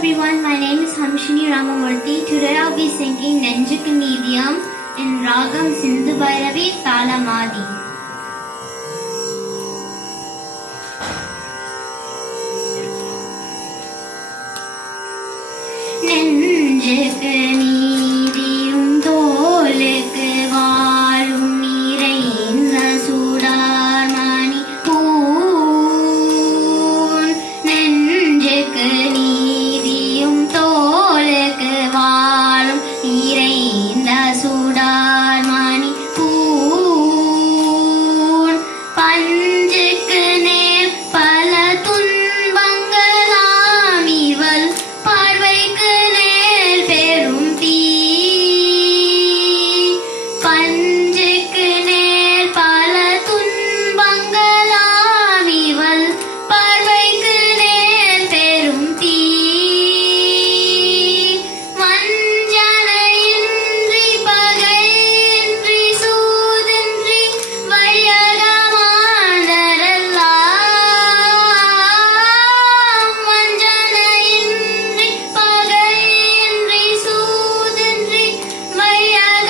everyone, my name is Hamshini Ramamurthy. Today I'll be singing Nenjukku Neethiyam in Ragam Sindhu Bhairavi Talamadi. Nenjukku Neethiyum Tholukku Vaalum Niraindha Sudarmani Poon. Nenjukku Neethiyum Tholukku Vaalum Niraindha Sudarmani Poon. Panjukku நேர் பல துன்பங்களாம் இவள் பார்வைக்கு நேர் பெரும் தீ. பஞ்சுக்கு நேர் பல துன்பங்களாம் இவள் பார்வைக்கு நேர் பெரும் தீ. வஞ்சனையின்றி பகையின்றி சூதின்றி வையகமானரெல்லாம். வஞ்சனையின்றி பகையின்றி சூதின்றி வையகமானரெல்லாம்.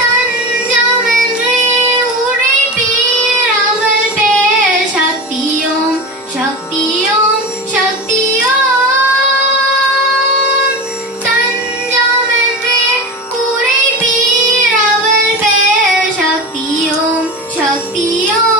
தஞ்சமின்றி உழைப்பீர் அவள் பேர் சக்தியோம் சக்தியோம் சக்தியோம். தஞ்சமின்றி உழைப்பீர் அவள் பேர் சக்தியோம் சக்தியோம்.